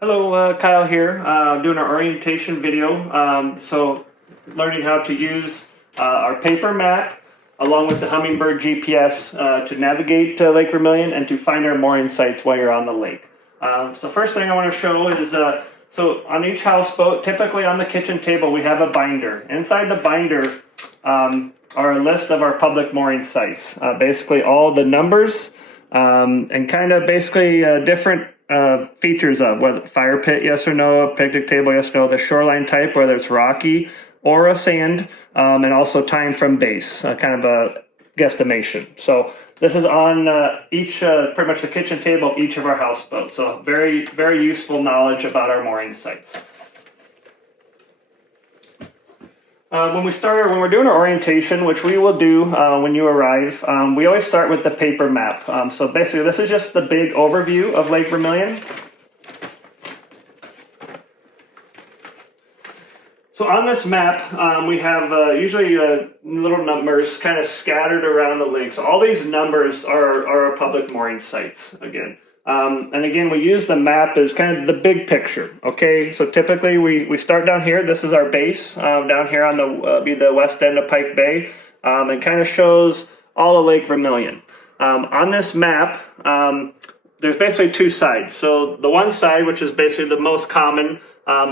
Hello, Kyle here, doing our orientation video. Learning how to use our paper map along with the Humminbird GPS to navigate Lake Vermilion and to find our mooring sites while you're on the lake. So first thing I want to show is, so on each houseboat, typically on the kitchen table, we have a binder. Inside the binder are a list of our public mooring sites. Basically all the numbers and kind of basically different features of whether fire pit, yes or no, picnic table, yes or no, the shoreline type, whether it's rocky or a sand, and also time from base, kind of a guesstimation. So this is on each, pretty much the kitchen table of each of our houseboats. So very, very useful knowledge about our mooring sites. When we're doing our orientation, which we will do when you arrive, we always start with the paper map. So basically, this is just the big overview of Lake Vermilion. So on this map, we have usually little numbers kind of scattered around the lake. So all these numbers are our public mooring sites again. And again, we use the map as kind of the big picture, okay? So typically we start down here. This is our base down here on the west end of Pike Bay. And kind of shows all of Lake Vermilion. On this map, there's basically two sides. So the one side, which is basically the most common,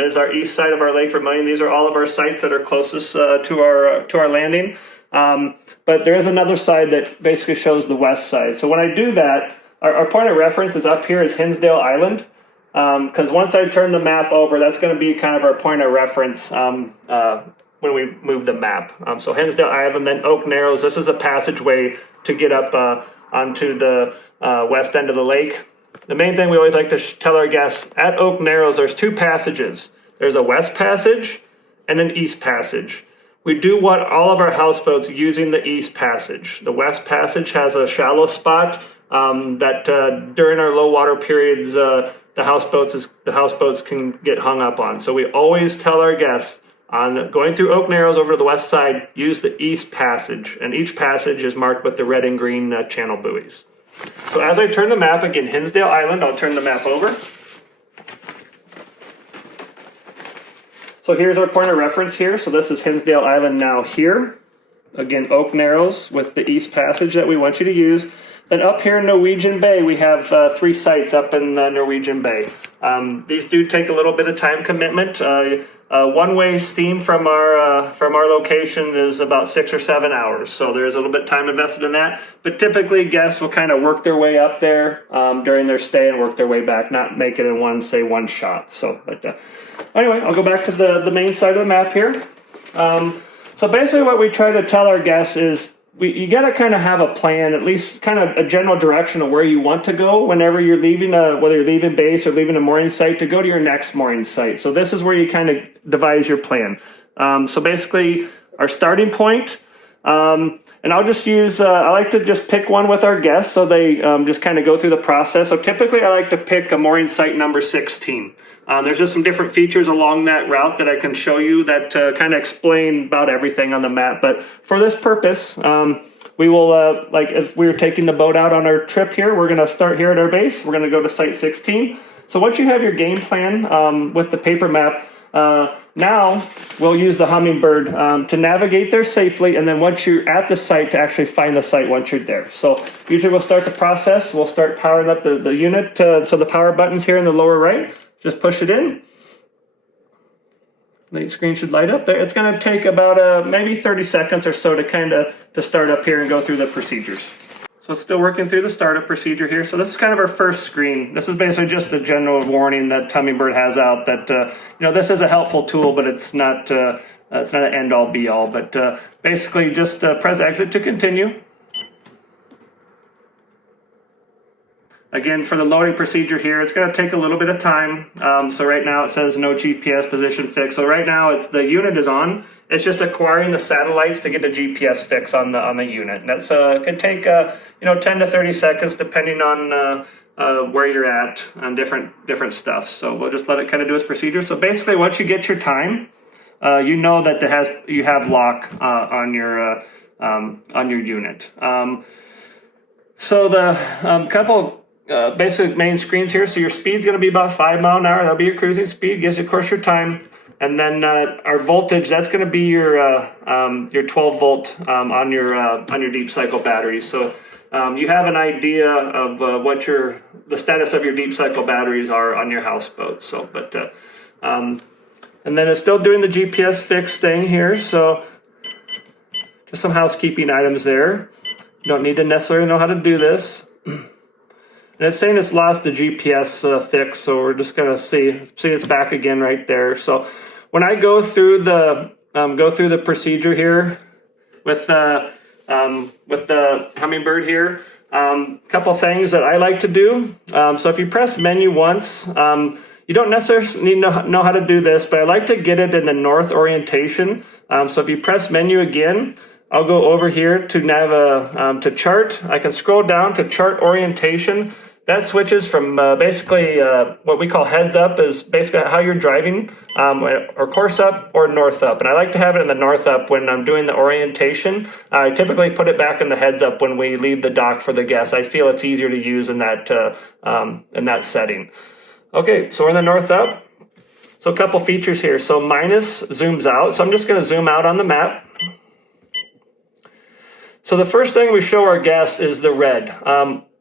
is our east side of our Lake Vermilion. These are all of our sites that are closest to our landing. But there is another side that basically shows the west side. So when I do that, our point of reference is up here is Hinsdale Island, because once I turn the map over, that's going to be kind of our point of reference when we move the map. So Hinsdale Island, then Oak Narrows. This is a passageway to get up onto the west end of the lake. The main thing we always like to tell our guests, at Oak Narrows, there's two passages. There's a west passage and an east passage. We do want all of our houseboats using the east passage. The west passage has a shallow spot that during our low water periods, the houseboats can get hung up on. So we always tell our guests on going through Oak Narrows over to the west side, use the east passage, and each passage is marked with the red and green channel buoys. So as I turn the map, again, Hinsdale Island, I'll turn the map over. So here's our point of reference here. So this is Hinsdale Island now here. Again, Oak Narrows with the east passage that we want you to use. Then up here in Norwegian Bay, we have 3 sites up in Norwegian Bay. These do take a little bit of time commitment. One-way steam from our location is about 6 or 7 hours, so there's a little bit of time invested in that. But typically, guests will kind of work their way up there during their stay and work their way back, not make it in one shot. So, anyway, I'll go back to the main side of the map here. So basically, what we try to tell our guests is, you got to kind of have a plan, at least kind of a general direction of where you want to go whenever you're leaving, whether you're leaving base or leaving a mooring site, to go to your next mooring site. So this is where you kind of devise your plan. So basically, our starting point, and I'll just use, I like to just pick one with our guests so they just kind of go through the process. So typically, I like to pick a mooring site number 16. There's just some different features along that route that I can show you that kind of explain about everything on the map. But for this purpose, we will, like if we were taking the boat out on our trip here, we're going to start here at our base. We're going to go to site 16. So once you have your game plan with the paper map, now we'll use the Humminbird to navigate there safely, and then once you're at the site, to actually find the site once you're there. So usually we'll start the process. We'll start powering up the unit. So the power button's here in the lower right. Just push it in. The screen should light up there. It's going to take about maybe 30 seconds or so to start up here and go through the procedures. So it's still working through the startup procedure here. So this is kind of our first screen. This is basically just the general warning that Humminbird has out that this is a helpful tool, but it's not an end-all be-all. But basically, just press exit to continue. Again, for the loading procedure here, it's going to take a little bit of time. So right now it says no GPS position fix. So right now the unit is on. It's just acquiring the satellites to get a GPS fix on the unit. And that's could take 10 to 30 seconds depending on where you're at on different stuff. So we'll just let it kind of do its procedure. So basically, once you get your time, you know that you have lock on your unit. So the couple basic main screens here. So your speed's going to be about 5 miles an hour. That'll be your cruising speed. Gives you, of course, your time. And then our voltage, that's going to be your 12 volt on your deep cycle batteries. So you have an idea of what the status of your deep cycle batteries are on your houseboat. So, and then it's still doing the GPS fix thing here. So just some housekeeping items there. You don't need to necessarily know how to do this. And it's saying it's lost the GPS fix, so we're just gonna see it's back again right there. So when I go through the procedure here with the Humminbird here, couple things that I like to do. So if you press menu once, you don't necessarily need to know how to do this, but I like to get it in the north orientation. So if you press menu again, I'll go over here to to chart. I can scroll down to chart orientation. That switches from basically what we call heads up is basically how you're driving, or course up or north up. And I like to have it in the north up when I'm doing the orientation. I typically put it back in the heads up when we leave the dock for the guests. I feel it's easier to use in that setting. Okay, so we're in the north up. So a couple features here. So minus zooms out. So I'm just going to zoom out on the map. So the first thing we show our guests is the red.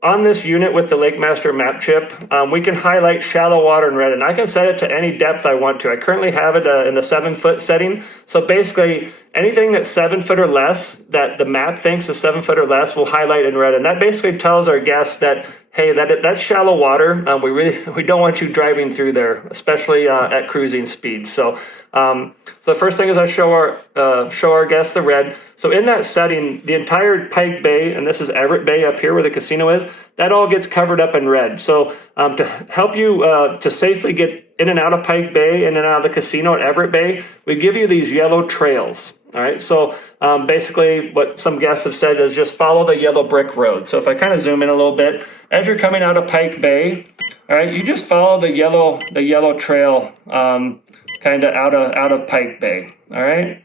On this unit with the LakeMaster map chip, we can highlight shallow water in red, and I can set it to any depth I want to. I currently have it in the 7-foot setting. So basically, anything that's 7 foot or less that the map thinks is 7 foot or less will highlight in red, and that basically tells our guests that, hey, that's shallow water. We don't want you driving through there, especially at cruising speed. So the first thing is I show our guests the red. So in that setting, the entire Pike Bay, and this is Everett Bay up here where the casino is, that all gets covered up in red. So to help you to safely get in and out of Pike Bay, in and out of the casino at Everett Bay, we give you these yellow trails. All right, so basically what some guests have said is just follow the yellow brick road. So if I kind of zoom in a little bit, as you're coming out of Pike Bay, all right, you just follow the yellow trail kind of out of Pike Bay. All right.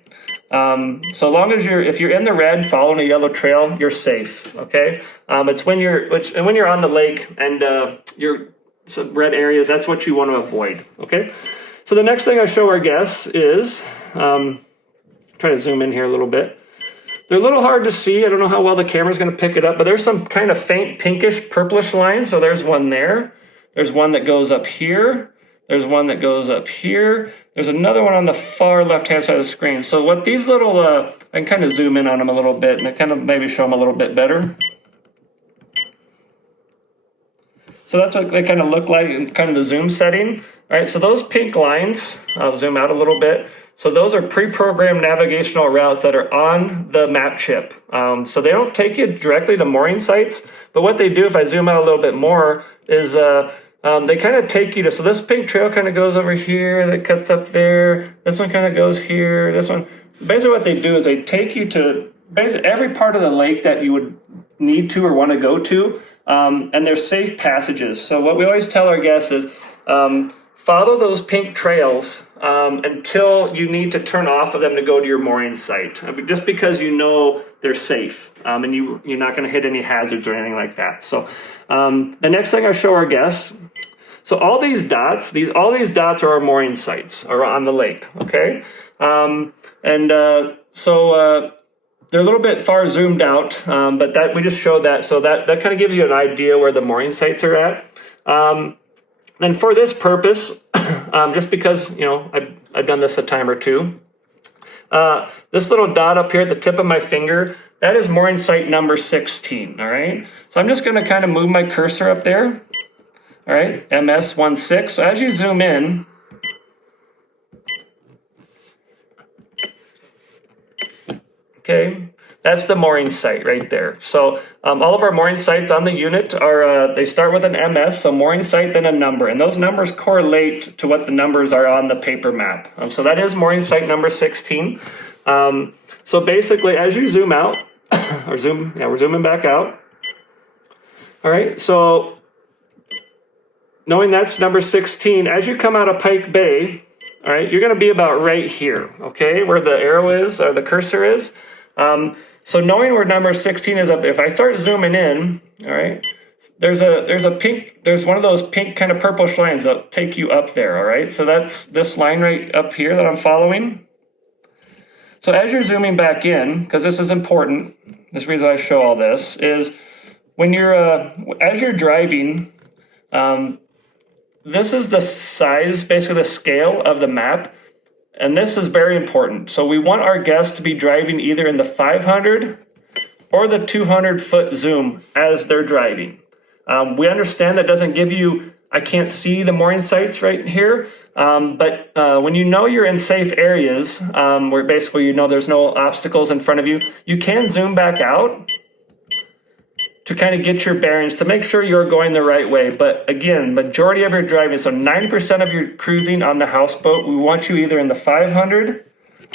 So long as if you're in the red following a yellow trail, you're safe. Okay. It's when you're on the lake and you're some red areas, that's what you want to avoid. Okay. So the next thing I show our guests is try to zoom in here a little bit. They're a little hard to see. I don't know how well the camera's going to pick it up, but there's some kind of faint pinkish purplish line. So there's one there. There's one that goes up here. There's one that goes up here. There's another one on the far left-hand side of the screen. So what these little, I can kind of zoom in on them a little bit and kind of maybe show them a little bit better. So that's what they kind of look like in kind of the zoom setting. All right, so those pink lines, I'll zoom out a little bit. So those are pre-programmed navigational routes that are on the map chip. So they don't take you directly to mooring sites, but what they do, if I zoom out a little bit more, is they kind of take you to, so this pink trail kind of goes over here, that cuts up there, this one kind of goes here, this one. Basically what they do is they take you to basically every part of the lake that you would need to or want to go to, and there's safe passages. So what we always tell our guests is follow those pink trails until you need to turn off of them to go to your mooring site, just because you know they're safe and you're not going to hit any hazards or anything like that. So the next thing I show our guests, so all these dots are our mooring sites or on the lake. Okay, so they're a little bit far zoomed out, but that we just showed that, so that kind of gives you an idea where the mooring sites are at. And for this purpose, just because, you know, I've done this a time or two, this little dot up here at the tip of my finger, that is mooring site number 16, all right? So I'm just going to kind of move my cursor up there, all right, MS16. So as you zoom in, okay, that's the mooring site right there. So all of our mooring sites on the unit are, they start with an MS, so mooring site, then a number. And those numbers correlate to what the numbers are on the paper map. So that is mooring site number 16. So basically, as you zoom out, we're zooming back out. All right, so knowing that's number 16, as you come out of Pike Bay, all right, you're going to be about right here, okay, where the arrow is, or the cursor is. So knowing where number 16 is up there, if I start zooming in, all right, there's one of those pink kind of purplish lines that'll take you up there, all right? So that's this line right up here that I'm following. So as you're zooming back in, because this is important, this reason I show all this is when you're, as you're driving, this is the size, basically the scale of the map, and this is very important. So we want our guests to be driving either in the 500 or the 200-foot zoom as they're driving. We understand that doesn't give you, I can't see the mooring sites right here, but when you know you're in safe areas, where basically you know there's no obstacles in front of you, you can zoom back out to kind of get your bearings to make sure you're going the right way. But again, majority of your driving, so 90% of your cruising on the houseboat, we want you either in the 500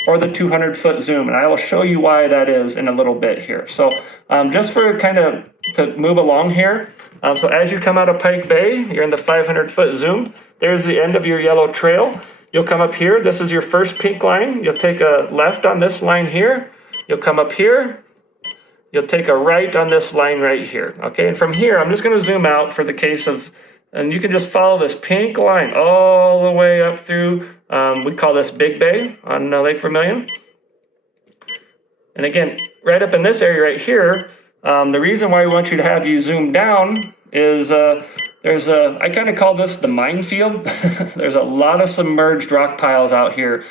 or the 200-foot zoom, and I will show you why that is in a little bit here. So just for kind of to move along here, so as you come out of Pike Bay, you're in the 500-foot zoom. There's the end of your yellow trail. You'll come up here. This is your first pink line. You'll take a left on this line here. You'll come up here. You'll take a right on this line right here. Okay, and from here, I'm just going to zoom out for the case of, and you can just follow this pink line all the way up through, we call this Big Bay on Lake Vermilion. And again, right up in this area right here, the reason why we want you to have you zoom down is I kind of call this the minefield. There's a lot of submerged rock piles out here.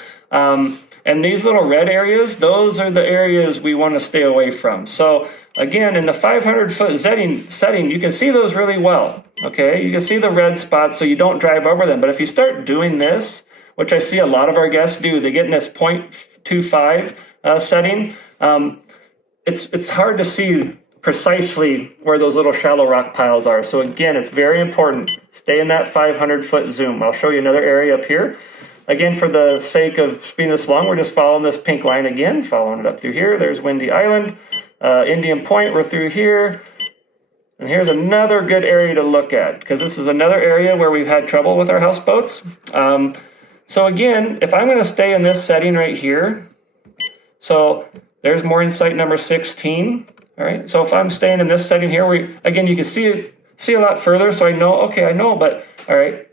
And these little red areas, those are the areas we want to stay away from. So again, in the 500-foot setting, you can see those really well, okay? You can see the red spots so you don't drive over them. But if you start doing this, which I see a lot of our guests do, they get in this 0.25 setting, it's hard to see precisely where those little shallow rock piles are. So again, it's very important. Stay in that 500-foot zoom. I'll show you another area up here. Again, for the sake of speeding this along, we're just following this pink line again, following it up through here. There's Windy Island, Indian Point, we're through here. And here's another good area to look at, because this is another area where we've had trouble with our houseboats. So again, if I'm going to stay in this setting right here, so there's mooring site number 16. All right, so if I'm staying in this setting here, again, you can see a lot further, so I know, okay, I know, but all right,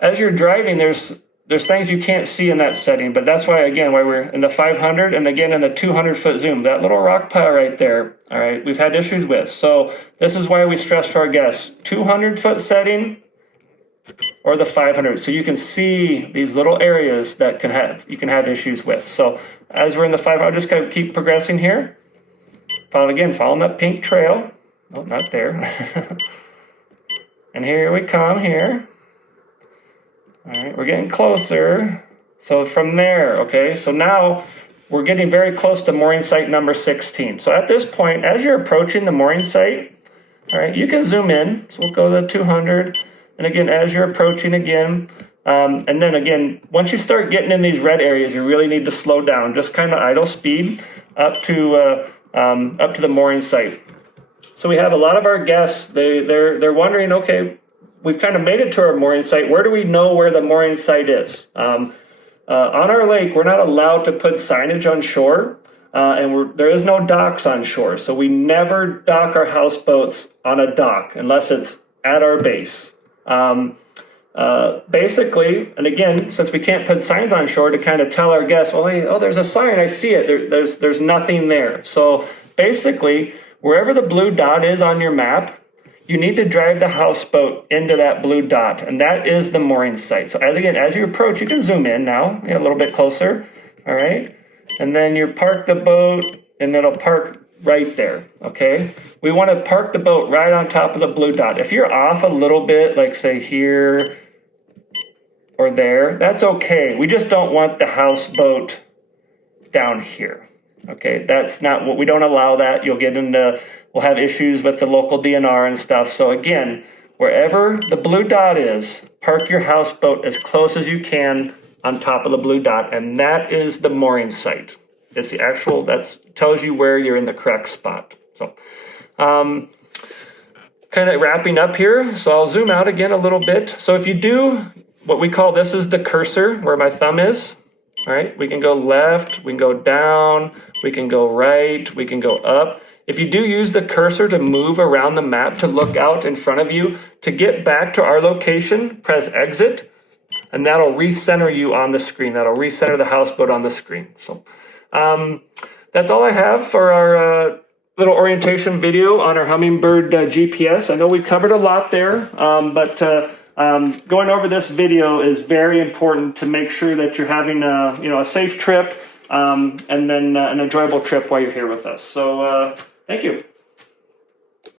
as you're driving, there's things you can't see in that setting, but that's why, again, why we're in the 500 and again in the 200-foot zoom. That little rock pile right there, all right, we've had issues with. So this is why we stress to our guests, 200-foot setting or the 500, so you can see these little areas that you can have issues with. So as we're in the 500, I'll just kind of keep progressing here. Following that pink trail. Oh, not there. And here we come here. All right, we're getting closer. So from there, okay, so now we're getting very close to mooring site number 16. So at this point, as you're approaching the mooring site, all right, you can zoom in. So we'll go to the 200. And again, as you're approaching again, and then again, once you start getting in these red areas, you really need to slow down. Just kind of idle speed up to the mooring site. So we have a lot of our guests, they're wondering, okay, we've kind of made it to our mooring site. Where do we know where the mooring site is? On our lake, we're not allowed to put signage on shore, and there is no docks on shore. So we never dock our houseboats on a dock unless it's at our base. Basically, and again, since we can't put signs on shore to kind of tell our guests, well, hey, oh, there's a sign, I see it. There's nothing there. So basically, wherever the blue dot is on your map, you need to drive the houseboat into that blue dot, and that is the mooring site. So as you approach, you can zoom in now, a little bit closer, all right? And then you park the boat, and it'll park right there, okay? We want to park the boat right on top of the blue dot. If you're off a little bit, like say here or there, that's okay. We just don't want the houseboat down here, okay? That's not what, we don't allow that. We'll have issues with the local DNR and stuff. So again, wherever the blue dot is, park your houseboat as close as you can on top of the blue dot, and that is the mooring site. It's the actual, that tells you where you're in the correct spot. So kind of wrapping up here. So I'll zoom out again a little bit. So if you do what we call, this is the cursor where my thumb is, all right? We can go left, we can go down, we can go right, we can go up. If you do use the cursor to move around the map to look out in front of you, to get back to our location, press exit, and that'll recenter you on the screen. That'll recenter the houseboat on the screen. So that's all I have for our little orientation video on our Humminbird GPS. I know we covered a lot there, but going over this video is very important to make sure that you're having a safe trip and then an enjoyable trip while you're here with us. So thank you.